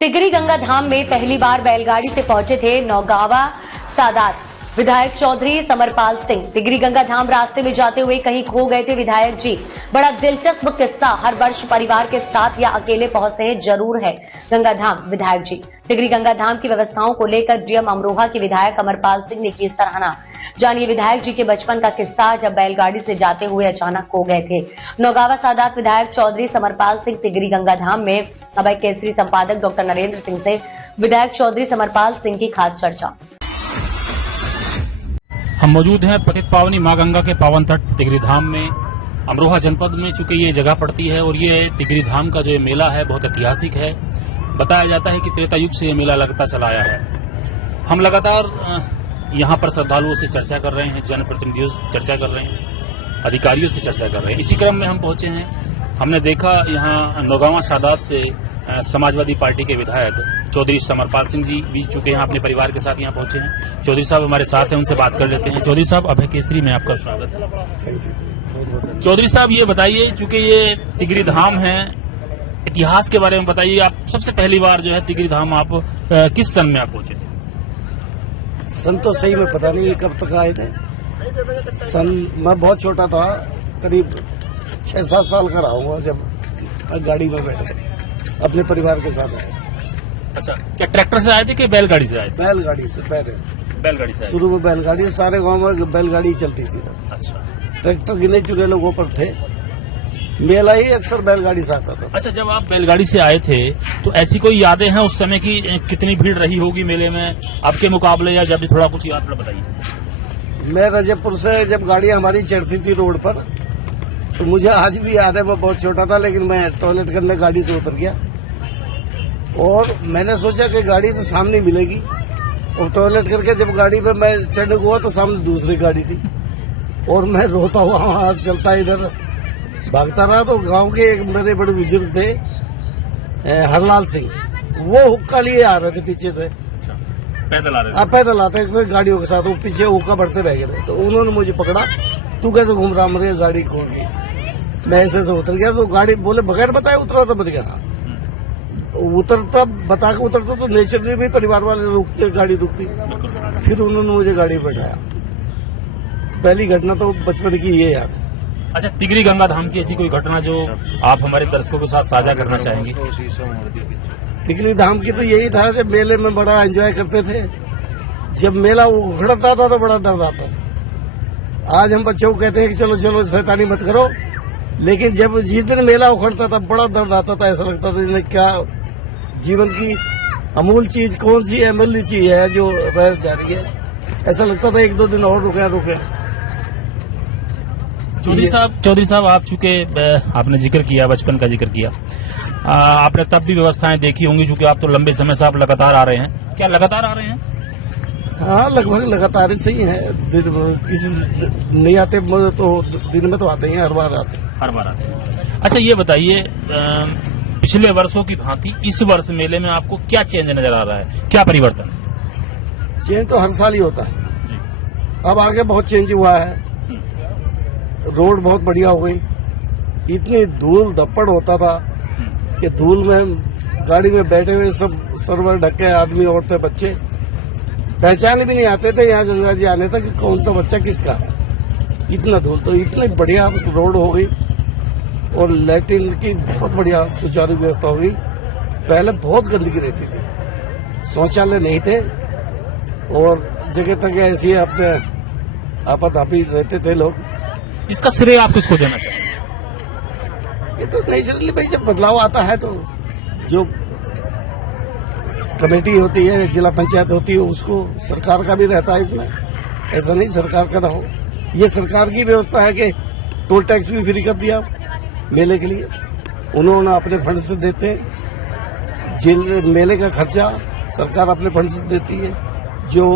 तिगरी गंगा धाम में पहली बार बैलगाड़ी से पहुंचे थे नौगावा सादात विधायक चौधरी समरपाल सिंह। तिगरी गंगा धाम रास्ते में जाते हुए कहीं खो गए थे विधायक जी। बड़ा दिलचस्प किस्सा। हर वर्ष परिवार के साथ या अकेले पहुंचते हैं जरूर है गंगा धाम विधायक जी। तिगरी गंगा धाम की व्यवस्थाओं को लेकर डीएम अमरोहा के विधायक अमरपाल सिंह ने की सराहना। जानिए विधायक जी के बचपन का किस्सा, जब बैलगाड़ी से जाते हुए अचानक खो गए थे। नौगावा सादात विधायक चौधरी समरपाल सिंह तिगरी गंगा धाम में अभय केसरी संपादक डॉक्टर नरेंद्र सिंह से विधायक चौधरी समरपाल सिंह की खास चर्चा। हम मौजूद हैं पतित पावनी मां गंगा के पावन तट तिगरी धाम में, अमरोहा जनपद में। चूंकि ये जगह पड़ती है और ये तिगरी धाम का जो मेला है बहुत ऐतिहासिक है। बताया जाता है कि त्रेता युग से ये मेला लगता चला आया है। हम लगातार यहाँ पर श्रद्धालुओं से चर्चा कर रहे हैं, जनप्रतिनिधियों से चर्चा कर रहे हैं, अधिकारियों से चर्चा कर रहे हैं। इसी क्रम में हम पहुंचे हैं। हमने देखा यहाँ नौगावा सादात से समाजवादी पार्टी के विधायक चौधरी समरपाल सिंह जी भी चुके हैं, अपने परिवार के साथ यहाँ पहुंचे हैं। चौधरी साहब हमारे साथ हैं, उनसे बात कर लेते हैं। चौधरी साहब, अभय केसरी में आपका स्वागत है। चौधरी साहब ये बताइए, चूंकि ये तिगरी धाम है, इतिहास के बारे में बताइए। आप सबसे पहली बार जो है तिगरी धाम आप किस सन में आप पहुंचे थे? सन तो सही में पता नहीं कब तक आए थे। सन मैं बहुत छोटा था, करीब 6-7 साल का रहा हूँ जब गाड़ी में बैठे अपने परिवार के साथ आए। अच्छा, क्या ट्रैक्टर से आए थे कि बैलगाड़ी से आए थे? बैलगाड़ी से, पहले बैलगाड़ी से। शुरू में बैलगाड़ी से, सारे गांव में बैलगाड़ी चलती थी। अच्छा, ट्रैक्टर गिने चुने लोगों पर थे, मेला ही अक्सर बैलगाड़ी से आता था। अच्छा, जब आप बैलगाड़ी से आए थे तो ऐसी कोई यादें हैं उस समय की, कितनी भीड़ रही होगी मेले में आपके मुकाबले, या जब भी थोड़ा कुछ याद बताइए। मैं रजबपुर से जब गाड़ी हमारी चढ़ती थी रोड पर, तो मुझे आज भी याद है, मैं बहुत छोटा था लेकिन मैं टॉयलेट करने गाड़ी से उतर गया और मैंने सोचा कि गाड़ी तो सामने मिलेगी, और टॉयलेट करके जब गाड़ी पे मैं चढ़ने को हुआ तो सामने दूसरी गाड़ी थी और मैं रोता हुआ वहां चलता इधर भागता रहा। तो गांव के एक मेरे बड़े बुजुर्ग थे, हरलाल सिंह, वो हुक्का लिए आ रहे थे पीछे से। पैदल आ रहे थे? पैदल आते गाड़ियों के साथ, वो पीछे हुक्का बढ़ते रह गए। तो उन्होंने मुझे पकड़ा, तू कैसे घूम रहा? मेरी गाड़ी खोल गई। मैं ऐसे से उतर गया तो गाड़ी बोले बगैर बताए उतरा था। मैंने कहा उतरता, बता के उतरता तो नेचुरली भी परिवार वाले रुकते, गाड़ी रुकती। फिर उन्होंने मुझे गाड़ी में बैठाया। पहली घटना तो बचपन की ये याद है। अच्छा, तिगरी गंगा धाम की ऐसी कोई घटना जो आप हमारे दर्शकों के साथ साझा करना चाहेंगे? तिगरी धाम की तो यही था, जब मेले में बड़ा एंजॉय करते थे। जब मेला उखड़ता था तो बड़ा दर्द आता था। आज हम बच्चों को कहते हैं कि चलो चलो शैतानी मत करो, लेकिन जब जिस दिन मेला उखड़ता था बड़ा दर्द आता था। ऐसा लगता था जिन्हें क्या जीवन की अमूल चीज, कौन सी अमूल्य चीज है जो रह जा रही है। ऐसा लगता था 1-2 दिन और रुके। चौधरी साहब, आप चूंकि आपने जिक्र किया, बचपन का जिक्र किया, आपने तब भी व्यवस्थाएं देखी होंगी, चूंकि आप तो लंबे समय से आप लगातार आ रहे हैं। क्या लगातार आ रहे हैं? हाँ, लगभग लगातार सही है। किसी नहीं आते तो दिन में तो आते ही, हर बार आते हैं। अच्छा, ये बताइए, पिछले वर्षों की भांति इस वर्ष मेले में आपको क्या चेंज नजर आ रहा है? क्या परिवर्तन? चेंज तो हर साल ही होता है, अब आगे बहुत चेंज हुआ है। रोड बहुत बढ़िया हो गई। इतनी धूल धप्पड़ होता था कि धूल में गाड़ी में बैठे हुए सब सरवर ढके आदमी, औरतें, बच्चे पहचान भी नहीं आते थे यहाँ गंगा जी आने तक कि कौन सा बच्चा किसका है। इतना धूल, तो इतनी बढ़िया रोड हो गई और लैट्रिन की बहुत बढ़िया सुचारू व्यवस्था हो गई। पहले बहुत गंदगी रहती थी, शौचालय नहीं थे और जगह तक ऐसी अपने आपाधापी रहते थे लोग। इसका श्रेय आप किसको देना चाहेंगे? ये तो नेचुरली भाई, जब बदलाव आता है तो जो कमेटी होती है, जिला पंचायत होती है, उसको सरकार का भी रहता है इसमें। ऐसा नहीं सरकार का ना हो। ये सरकार की व्यवस्था है कि टोल टैक्स भी फ्री कर दिया मेले के लिए, उन्होंने अपने फंड से देते हैं। मेले का खर्चा सरकार अपने फंड से देती है। जो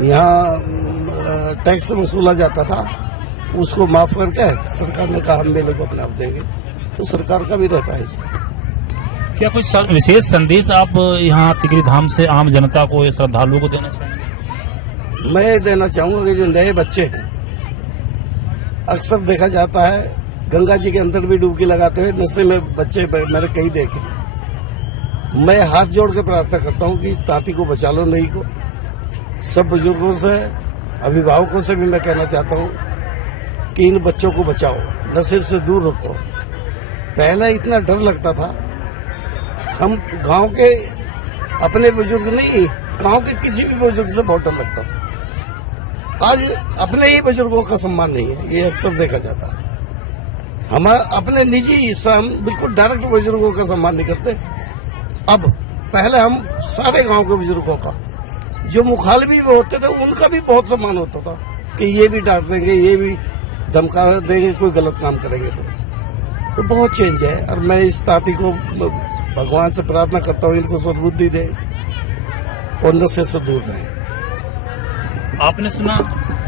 यहाँ टैक्स वसूला जाता था उसको माफ करके सरकार ने कहा हम मेले को अपने आप देंगे, तो सरकार का भी रहता है इसमें। क्या कोई विशेष संदेश आप यहाँ तिगरी धाम से आम जनता को, या श्रद्धालुओं को देना चाहेंगे? मैं देना चाहूंगा कि जो नए बच्चे हैं, अक्सर देखा जाता है गंगा जी के अंदर भी डुबकी लगाते हुए नशे में बच्चे मैंने कई देखे। मैं हाथ जोड़ के प्रार्थना करता हूं कि इस ताती को बचा लो, नहीं को सब बुजुर्गों से, अभिभावकों से भी मैं कहना चाहता हूं कि इन बच्चों को बचाओ, नशे से दूर रखो। पहले इतना डर लगता था, हम गांव के अपने बुजुर्ग नहीं, गांव के किसी भी बुजुर्ग से बहुत डर लगता था। आज अपने ही बुजुर्गों का सम्मान नहीं है, ये अक्सर देखा जाता है। हम अपने निजी हिस्सा हम बिल्कुल डायरेक्ट बुजुर्गों का सम्मान नहीं करते। अब पहले हम सारे गांव के बुजुर्गों का, जो मुखालफी में होते थे, उनका भी बहुत सम्मान होता था कि ये भी डांट देंगे, ये भी धमका देंगे, कोई गलत काम करेंगे तो बहुत चेंज है। और मैं इस ताती को भगवान से प्रार्थना करता हूँ, इनको सद्बुद्धि दे और नशे से दूर रहे। आपने सुना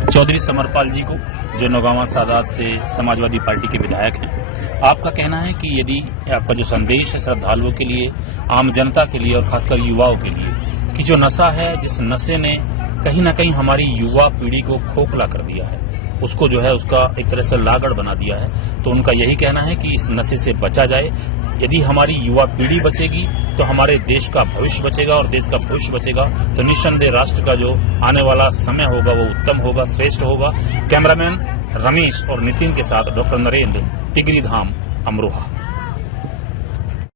चौधरी समरपाल जी को, जो नौगावा सादात से समाजवादी पार्टी के विधायक हैं। आपका कहना है कि यदि आपका जो संदेश है श्रद्धालुओं के लिए, आम जनता के लिए और खासकर युवाओं के लिए, कि जो नशा है, जिस नशे ने कहीं न कहीं हमारी युवा पीढ़ी को खोखला कर दिया है, उसको जो है उसका एक तरह से लागड़ बना दिया है, तो उनका यही कहना है कि इस नशे से बचा जाए। यदि हमारी युवा पीढ़ी बचेगी तो हमारे देश का भविष्य बचेगा, और देश का भविष्य बचेगा तो निस्संदेह राष्ट्र का जो आने वाला समय होगा वो उत्तम होगा, श्रेष्ठ होगा। कैमरामैन रमेश और नितिन के साथ डॉक्टर नरेंद्र, तिगरी धाम, अमरोहा।